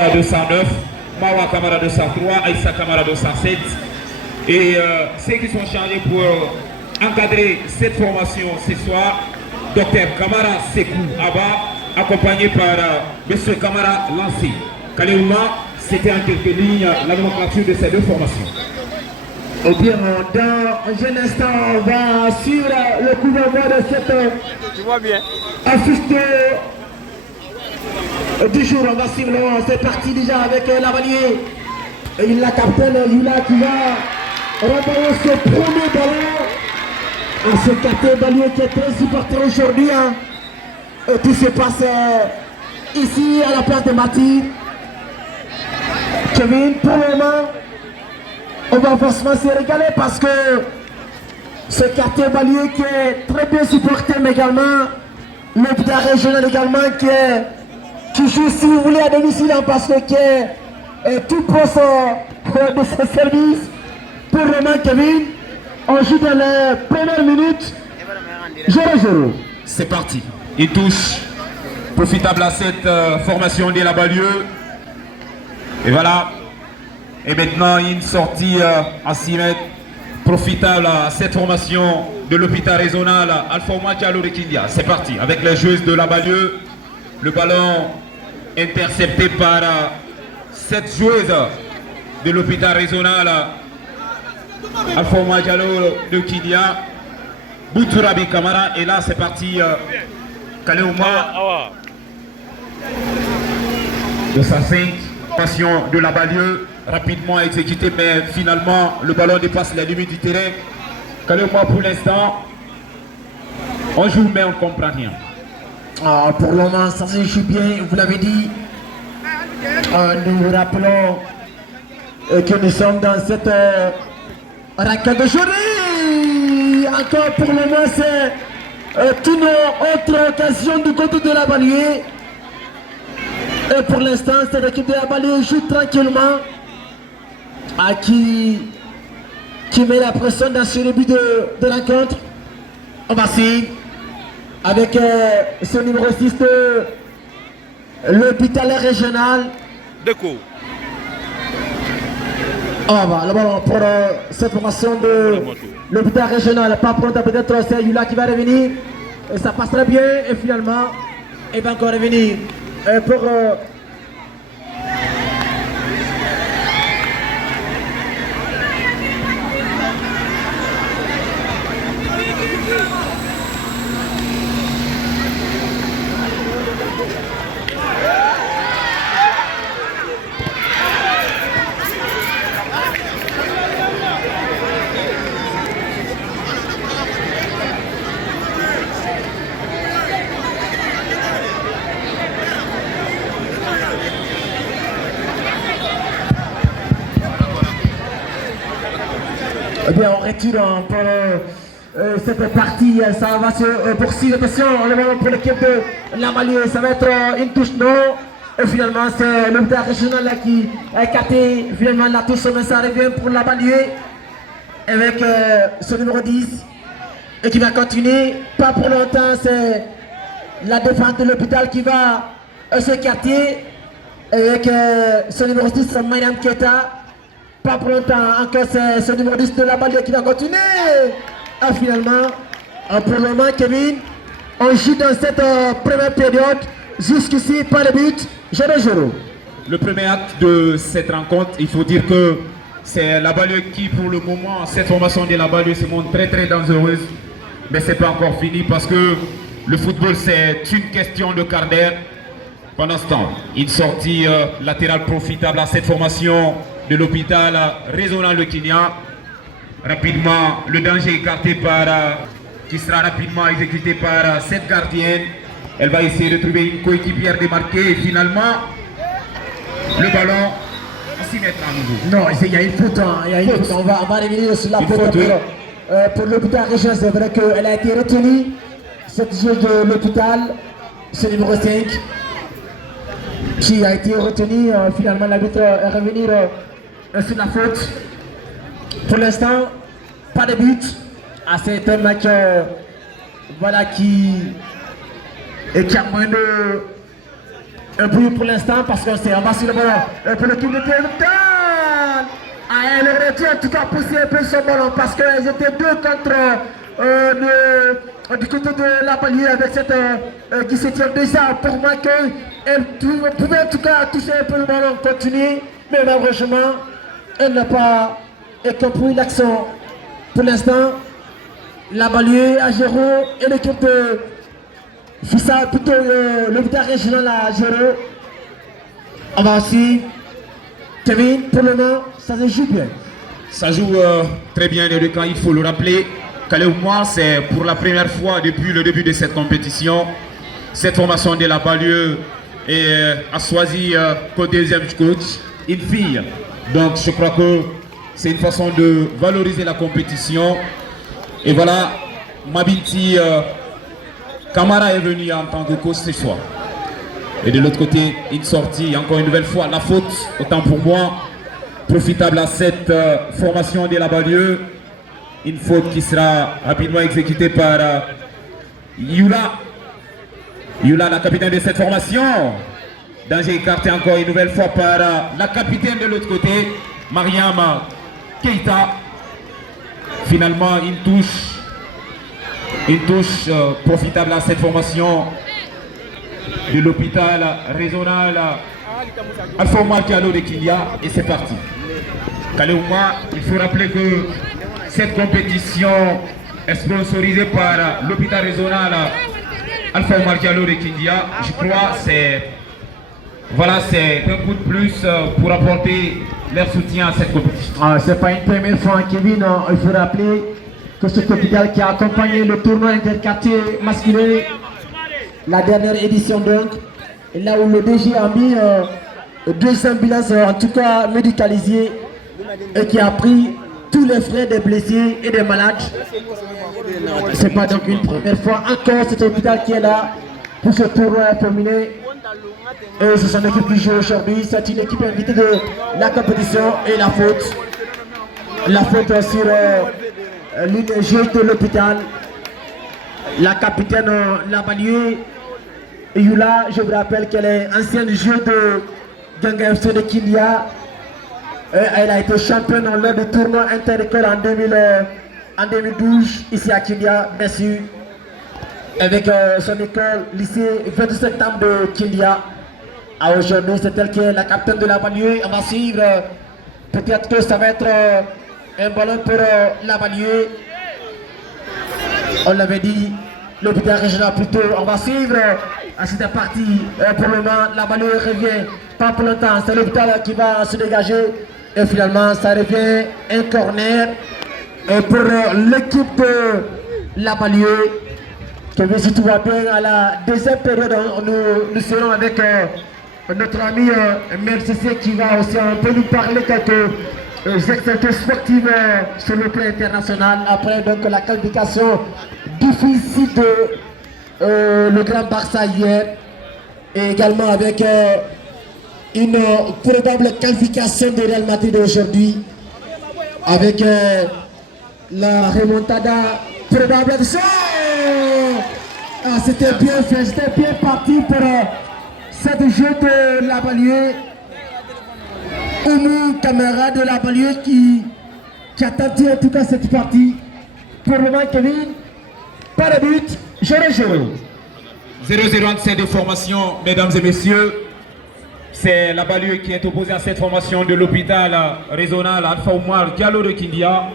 209, Mawa Kamara 203, Aïssa Kamara 207. Et ceux qui sont chargés pour encadrer cette formation ce soir, Dr Kamara Sekou Abba, accompagné par M. Kamara Lancé. Kaleouma, c'était en quelques lignes la nomenclature de ces deux formations. Et bien, dans un instant, on va suivre le coup d'envoi de cette affiche du jour. On va suivre, c'est parti déjà avec Lavalier. Et la capitaine Yula qui va reprendre ce premier ballon à ce capitaine Balier qui est très supporté aujourd'hui. Et tout se passe ici à la place de Mati. Kevin, pour le moment, on va forcément se régaler parce que ce quartier Balier qui est très bien supporté, mais également l'hôpital régional également qui joue, si vous voulez, à domicile, parce que qui est tout poste de ce service. Pour le moment, Kevin, on joue dans les premières minutes. 0-0. C'est parti. Il touche. Profitable à cette formation de la Balieu. Et voilà. Et maintenant, une sortie à 6 mètres. Profitable à cette formation de l'hôpital régional Alpha Diallo de Kindia. C'est parti. Avec les joueuses de la Balieu. Le ballon intercepté par cette joueuse de l'hôpital régional Alpha Diallo de Kindia. Bouturabi Kamara. Et là, c'est parti. Kaleouma. 205. Passion de la Balieu. Rapidement exécuté, mais finalement, le ballon dépasse les limites du terrain. Kaleouma, pour l'instant, on joue, mais on ne comprend rien. Pour le moment, ça se joue bien, vous l'avez dit. Nous vous rappelons que nous sommes dans cette raquette d'aujourd'hui. Encore pour le moment, c'est une autre occasion du côté de la Balieu. Et pour l'instant, cette équipe de la Balieu joue tranquillement. Qui met la pression dans ce début de rencontre. On va suivre avec ce numéro 6 de l'hôpital régional. Deco. Le ballon pour cette formation de l'hôpital régional. Pas pronte, peut-être c'est Yula qui va revenir. Et ça passe très bien. Et finalement, il va encore revenir pour... Eh bien, on retire pour cette partie, ça va se poursuivre. Attention, le moment pour l'équipe de la Balieu, ça va être une touche non. Et finalement, c'est l'hôpital régional là qui a écarté finalement la touche, mais ça revient pour la Balieu avec ce numéro 10 et qui va continuer. Pas pour longtemps, c'est la défense de l'hôpital qui va s'écarter avec ce numéro 10, Mayam Keta. Pas pour longtemps, encore c'est ce numéro 10 de la Balieu qui va continuer. Et finalement, pour le moment, Kevin, on joue dans cette première période. Jusqu'ici, pas de but, 0-0. Le premier acte de cette rencontre, il faut dire que c'est la Balieu qui, pour le moment, cette formation de la Balieu se montre très très dangereuse. Mais ce n'est pas encore fini parce que le football, c'est une question de quart d'heure. Pendant ce temps, une sortie latérale profitable à cette formation de l'hôpital régional de Kenya. Rapidement, le danger écarté par, qui sera rapidement exécuté par cette gardienne. Elle va essayer de trouver une coéquipière démarquée et finalement, le ballon à 6 mètres à nouveau. Non, il y a une faute. On va revenir sur la faute pour l'hôpital régional. C'est vrai qu'elle a été retenue. Cette joueuse de l'hôpital, c'est le numéro 5, qui a été retenu. Finalement, l'arbitre est revenu sur la faute. Pour l'instant, pas de but. C'est un match voilà, qui a moins de un bruit pour l'instant parce qu'on s'est embassé le ballon pour l'équipe de Théodore. Elle aurait dû en tout cas pousser un peu son ballon parce qu'elles étaient deux contre du côté de la Balie avec cette 17e déjà. Pour moi qu'elle pouvait en tout cas toucher un peu le ballon, continuer, mais malheureusement elle n'a pas compris l'action. Pour l'instant, la Balie à 0 et l'équipe de Fissa, plutôt le Vita régional à 0. On va aussi, Kevin, pour le moment, ça se joue bien. Ça joue très bien les deux camps, il faut le rappeler. Kaleouma, c'est pour la première fois depuis le début de cette compétition. Cette formation de la banlieue a choisi comme deuxième coach une fille. Donc je crois que c'est une façon de valoriser la compétition. Et voilà, Mabinti Kamara est venu en tant que coach ce soir. Et de l'autre côté, une sortie, encore une nouvelle fois, la faute, autant pour moi, profitable à cette formation de la banlieue. Une faute qui sera rapidement exécutée par Yula. Yula, la capitaine de cette formation. Danger écarté encore une nouvelle fois par la capitaine de l'autre côté, Mariam Keita. Finalement, une touche profitable à cette formation de l'hôpital régional Alpha Omar Diallo de Kindia. Et c'est parti. Kaleouma, il faut rappeler que cette compétition est sponsorisée par l'hôpital régional Alpha Omar Diallo de Kindia. Je crois c'est un coup de plus pour apporter leur soutien à cette compétition. C'est pas une première fois, Kevin. Il faut rappeler que cet hôpital qui a accompagné le tournoi interquartier masculin, la dernière édition donc, là où le DG a mis 2 ambulances, en tout cas médicalisées, et qui a pris tous les frais des blessés et des malades. C'est pas donc une première fois encore cet hôpital qui est là pour ce tournoi féminin. Et c'est son équipe qui joue aujourd'hui. C'est une équipe invitée de la compétition. Et la faute sur l'UNG de l'hôpital. La capitaine Lavalier Yula, je vous rappelle qu'elle est ancienne joueuse de Ganga FC de Kindia. Elle a été championne lors du tournoi inter-école en 2012 ici à Kindia, bien sûr, avec son école lycée 22 septembre de Kindia. Aujourd'hui, c'est elle qui est la capitaine de la banlieue. On va suivre, peut-être que ça va être un ballon pour la banlieue. On l'avait dit, l'hôpital régional plutôt. On va suivre à cette partie. Pour le moment, la banlieue revient pas pour longtemps. C'est l'hôpital qui va se dégager. Et finalement, ça revient un corner pour l'équipe de la banlieue. Que si tout va bien, à la deuxième période, nous serons avec notre ami MLCC qui va aussi un peu nous parler quelques activités sportives sur le plan international. Après donc la qualification difficile de le Grand Barça hier. Et également avec une probable qualification de Real Madrid aujourd'hui. Avec la remontada probable de ça. C'était bien fait, c'était bien parti pour cette jeu de la banlieue. Oumou Kamara de la banlieue qui a tenté en tout cas cette partie. Pour le moment, Kevin, pas de but, j'aurais joué. 0-0 entre ces deux formations, mesdames et messieurs. C'est la banlieue qui est opposée à cette formation de l'hôpital régional Alpha Omar Diallo de Kindia.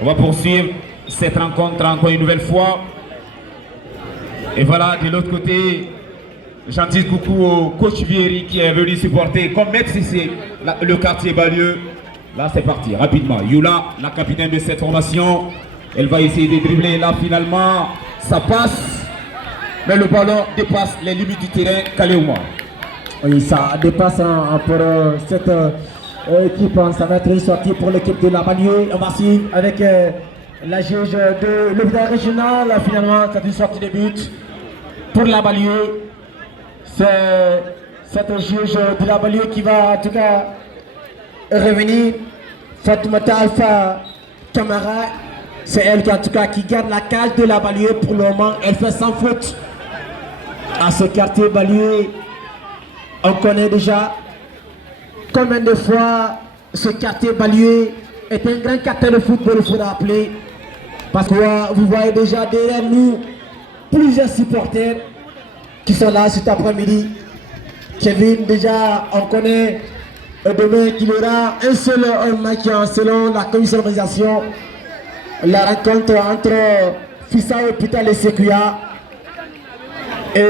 On va poursuivre cette rencontre encore une nouvelle fois. Et voilà, de l'autre côté, gentil coucou au coach Vieri qui est venu supporter comme maître ici le quartier banlieue. Là c'est parti, rapidement. Yula, la capitaine de cette formation, elle va essayer de dribbler. Là finalement, ça passe. Mais le ballon dépasse les limites du terrain. Kaleouma. Oui, ça dépasse pour cette équipe. Ça va être une sortie pour l'équipe de la banlieue. On va suivre avec la juge de l'hôpital régional. Finalement, c'est une sortie de but pour la banlieue. C'est cette juge de la banlieue qui va en tout cas revenir. Fatoumata Alpha Kamara, c'est elle qui en tout cas qui garde la cage de la banlieue pour le moment. Elle fait sans faute à ce quartier banlieue On connaît déjà combien de fois ce quartier Balieu est un grand quartier de football, il faut rappeler. Parce que vous voyez déjà derrière nous plusieurs supporters qui sont là cet après-midi. Kevin, déjà, on connaît demain qu'il y aura un seul match selon la commission d'organisation. La rencontre entre Fissa Hôpital et Séquia. Et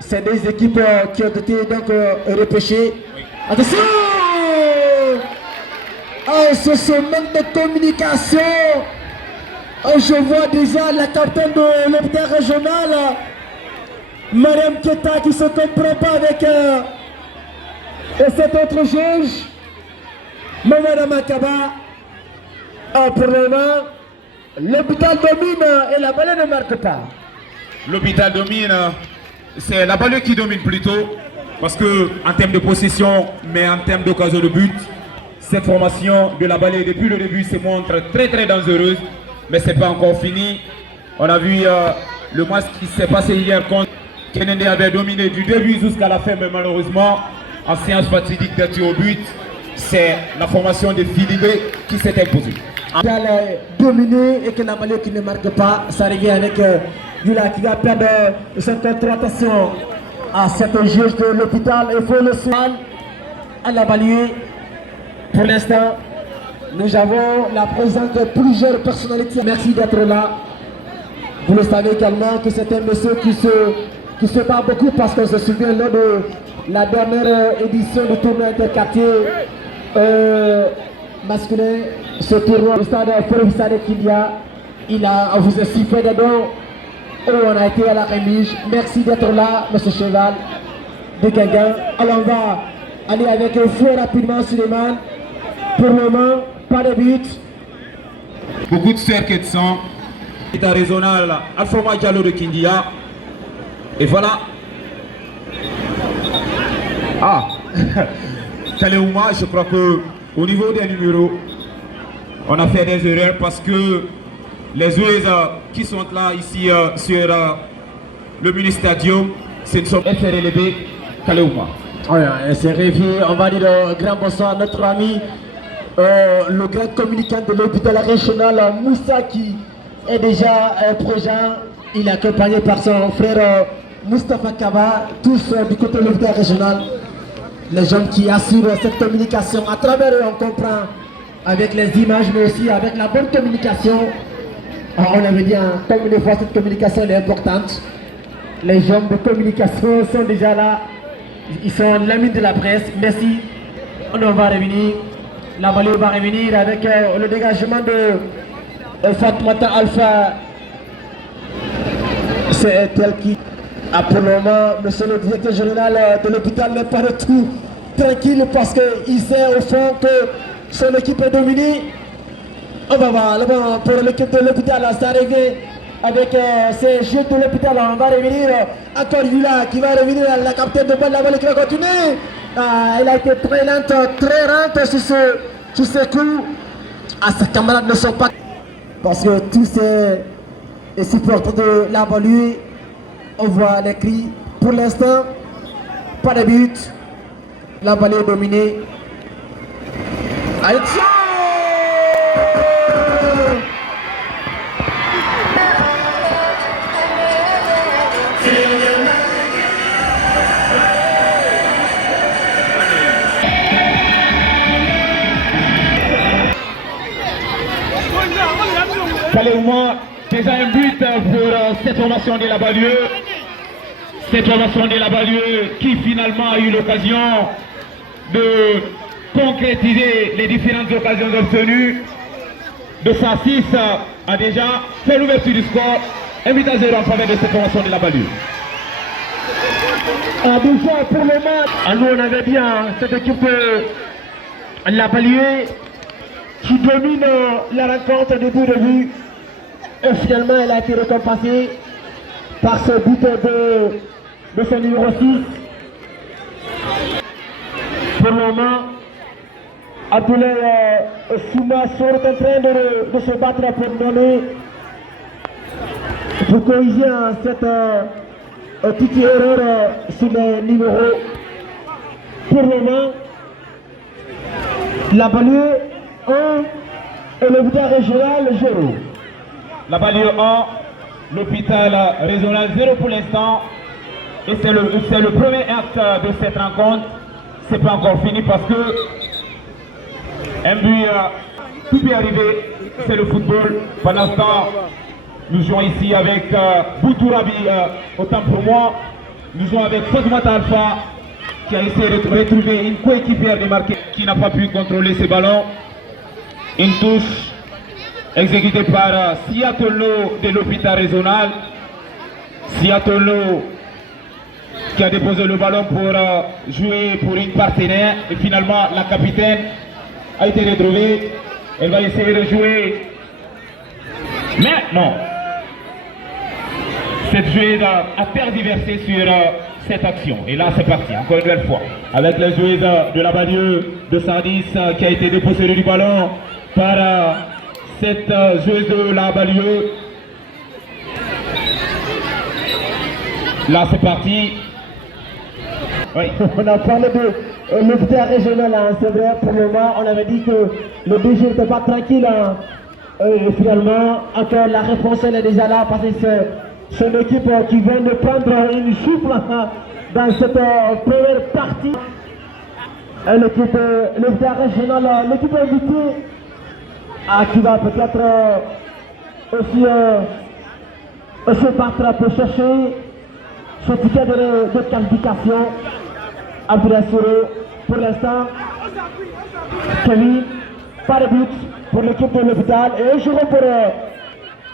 c'est des équipes qui ont été donc repêchées. Attention! Oh, ce manque de communication. Oh, je vois déjà la capitaine de l'hôpital régional, Mariam Keta, qui ne se comprend pas avec cet autre juge, Mamadou Makaba. Oh, pour le moment, l'hôpital domine et la balle ne marque pas. L'hôpital domine, c'est la balle qui domine plutôt, parce que en termes de possession, mais en termes d'occasion de but, cette formation de la balle depuis le début se montre très très dangereuse, mais c'est pas encore fini. On a vu le match qui s'est passé hier contre Kennedy avait dominé du début jusqu'à la fin, mais malheureusement, en séance fatidique de tir au but, c'est la formation de Philippe qui s'est imposée. Dominé et que la balle qui ne marque pas, ça revient avec Yula qui va perdre cette attention à cette juge de l'hôpital. Il faut le soin à la balle. Pour l'instant, nous avons la présence de plusieurs personnalités. Merci d'être là. Vous le savez également que c'est un monsieur qui se bat beaucoup parce qu'on se souvient lors de la dernière édition du tournoi interquartier masculin, ce tournoi au stade Félix Kilia. Il a vous a sifflé des dons où on a été à la remise. Merci d'être là, monsieur Cheval de Guingamp. Alors on va aller avec un fou rapidement, Suleiman. Pour le moment, pas de but. Beaucoup de cercles de sang. L'état régional Alpha Diallo de Kindia. Et voilà. Ah, Kaleouma, je crois que au niveau des numéros, on a fait des erreurs parce que les joueuses qui sont là ici sur le mini stadium, c'est une somme FRLB Kaleouma. C'est Révi, on va dire grand bonsoir à notre ami, le grand communicant de l'hôpital régional Moussa qui est déjà présent. Il est accompagné par son frère Moustapha Kaba, tous du côté de l'hôpital régional. Les gens qui assurent cette communication. À travers eux, on comprend avec les images, mais aussi avec la bonne communication. Alors, on avait dit, comme une fois, cette communication est importante. Les gens de communication sont déjà là. Ils sont l'ami de la presse. Merci. On va revenir. La balle va revenir avec le dégagement de Fatmata Alpha. C'est elle qui, pour le moment, monsieur le directeur général de l'hôpital n'est pas du tout tranquille parce qu'il sait au fond que son équipe est dominée. On va voir, pour l'équipe de l'hôpital, c'est arrivé avec ces jeux de l'hôpital. On va revenir, encore Yula qui va revenir, la capitaine de balle, la balle qui va continuer. Elle a été très lente sur ce coup. Ses camarades ne sont pas. Parce que tous ces supporters de la balle, on voit les cris. Pour l'instant, pas de but. La balle est dominée. Attention! Kaleouma, déjà un but pour cette formation de la Balieu. Cette formation de la Balieu qui finalement a eu l'occasion de concrétiser les différentes occasions obtenues. De 106 a déjà fait l'ouverture du score. 1 but à 0 en faveur de cette formation de la Balieu. Déjà pour le match, nous on avait bien cette équipe de la Balieu qui domine la rencontre de but. Et finalement, elle a été récompensée par ce but de son numéro 6. Pour le moment, Abdoulaye Souma sont en train de se battre pour corriger cette petite erreur sur les numéros. pour le moment, la banlieue 1 et l'hôpital régional 0. La banlieue 1, l'hôpital régional 0 pour l'instant. Et c'est le premier acte de cette rencontre. C'est pas encore fini parce que un but, tout peut arriver. C'est le football. Pendant ce temps, nous jouons ici avec Boutourabi, autant pour moi. Nous jouons avec Fatoumata Alpha qui a essayé de retrouver une coéquipière démarquée qui n'a pas pu contrôler ses ballons. Une touche exécutée par Siatolo de l'hôpital régional. Siatolo qui a déposé le ballon pour jouer pour une partenaire. Et finalement, la capitaine a été retrouvée. Elle va essayer de jouer. Mais non. Cette joueuse a tergiversé sur cette action. Et là, c'est parti, encore une nouvelle fois. Avec la joueuse de la banlieue de Sardis qui a été dépossédée du ballon par cette joueuse de la banlieue. Là, c'est parti. Oui. On a parlé de l'hôpital régional, hein, c'est vrai, pour le moment, on avait dit que le DG n'était pas tranquille. Hein. Et finalement, encore la réponse elle est déjà là parce que c'est une équipe qui vient de prendre une souffle hein, dans cette première partie. L'équipe l'hôpital régional, l'équipe invitée qui va peut-être aussi se battre pour chercher ce ticket de qualification. Abdoulaye pour l'instant, Kevin, pas de but pour l'équipe de l'hôpital et 0 pour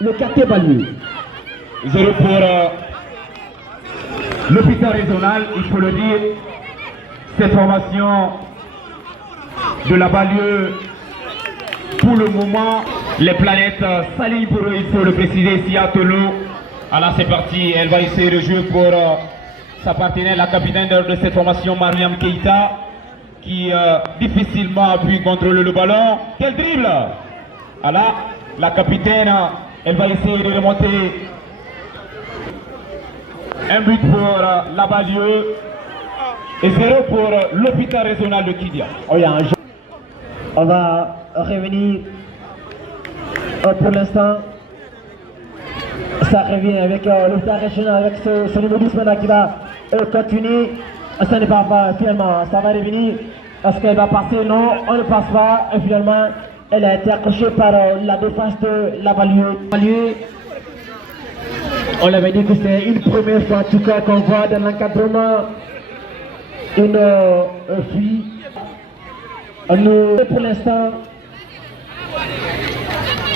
le quartier banlieue. 0 pour l'hôpital régional, il faut le dire. Cette formation de la banlieue, pour le moment, les planètes s'alignent pour eux, il faut le préciser, Siatolo. Alors c'est parti, elle va essayer de jouer pour sa partenaire, la capitaine de cette formation, Mariam Keita, qui difficilement a pu contrôler le ballon. Quel dribble! Alors, la capitaine, elle va essayer de remonter. Un but pour la banlieue et 0 pour l'hôpital régional de Kidia. Oh, il y a un jeu. On va revenir pour l'instant. Ça revient avec l'hôpital régional, avec ce numéro 10 maintenant qui va continuer. Ça n'est pas finalement, ça va revenir. Est-ce qu'elle va passer? Non, on ne passe pas. Et finalement, elle a été accrochée par la défense de la banlieue. On l'avait dit que c'est une première fois en tout cas qu'on voit dans l'encadrement une fille. Nous, pour l'instant,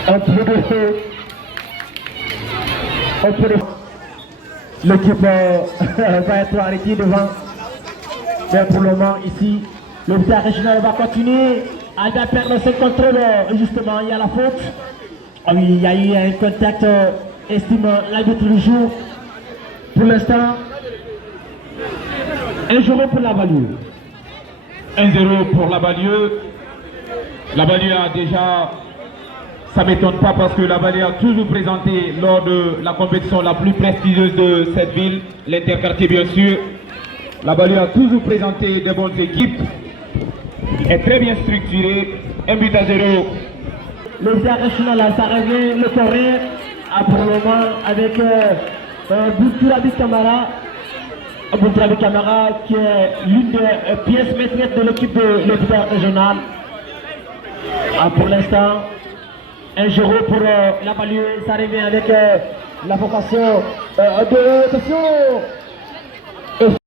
un peu de l'équipe va être arrêtée devant. Mais pour le moment, ici, l'hôpital régional va continuer. Elle va perdre ce contrôle. Justement, il y a la faute. Ah oui, il y a eu un contact, estime l'arbitre du jour. Pour l'instant, 1-0 pour la banlieue. 1-0 pour la banlieue. La banlieue a déjà... Ça ne m'étonne pas parce que la banlieue a toujours présenté lors de la compétition la plus prestigieuse de cette ville, l'interquartier bien sûr. La banlieue a toujours présenté de bonnes équipes, est très bien structurée, 1 but à 0. Le bien régional, ça revient le corner pour le moment avec Boutourabi Camara. Boutourabi Camara qui est l'une des pièces maîtresses de l'équipe de l'hôpital régional. Pour l'instant, 1-0 pour la banlieue, ça revient avec la vocation de...